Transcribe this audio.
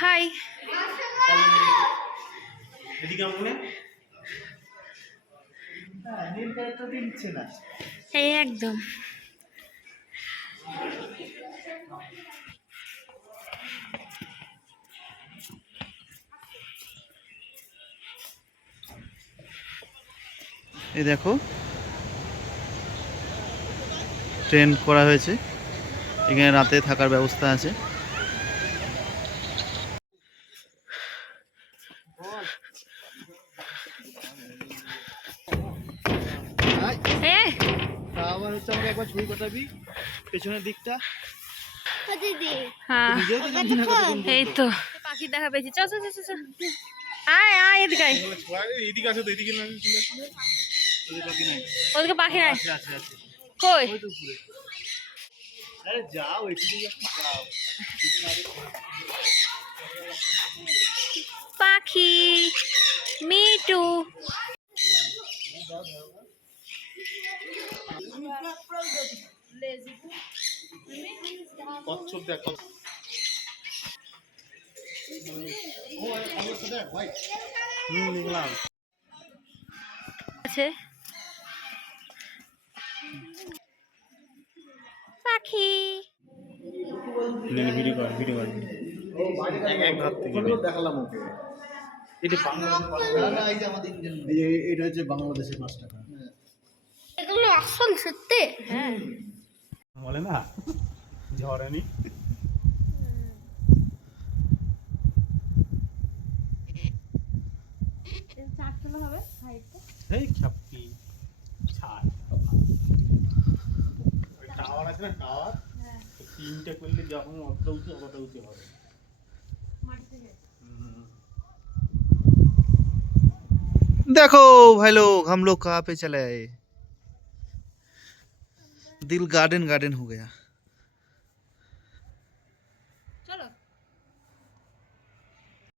High আমনে এই একদম। এই দেখো। ট্রেন করা হয়েছে। এখানে রাতে থাকার ব্যবস্থা আছে। এ। আবার হচ্ছে আমাকে একবার ছবি কটাবি পেছনের দিকটা। হ্যাঁ। এই তো। পাখি দেখা পেয়েছি। চল চল চল চল আয় আয় এদিকে আয়। এদিকে আছে তো এদিকে না চলে আসলে নাই। ওদিকে পাখি নাই। আছে আছে আছে। কই? ওই তো উপরে। আরে যাও এদিকে যাও। পাখি মিটু। কচ্ছপ দেখ দেখলাম আছে পাখি। ভিডিও কর ভিডিও কর এক এক হাত থেকে দেখালাম ওকে। এটা বাংলাদেশ এটা হচ্ছে বাংলাদেশের পাঁচ টাকা আসল সত্যি হ্যাঁ বলে না ঝড়ানি এই খাপ্পি ছাড় ওই টাওয়ার আছে না টাওয়ার তিনটে করলে যখন অতটা উঁচু অতটা উঁচু হবে হুম। देखो भाई लोग हम लोग कहाँ पे चले आए दिल गार्डन गार्डन हो गया। चलो।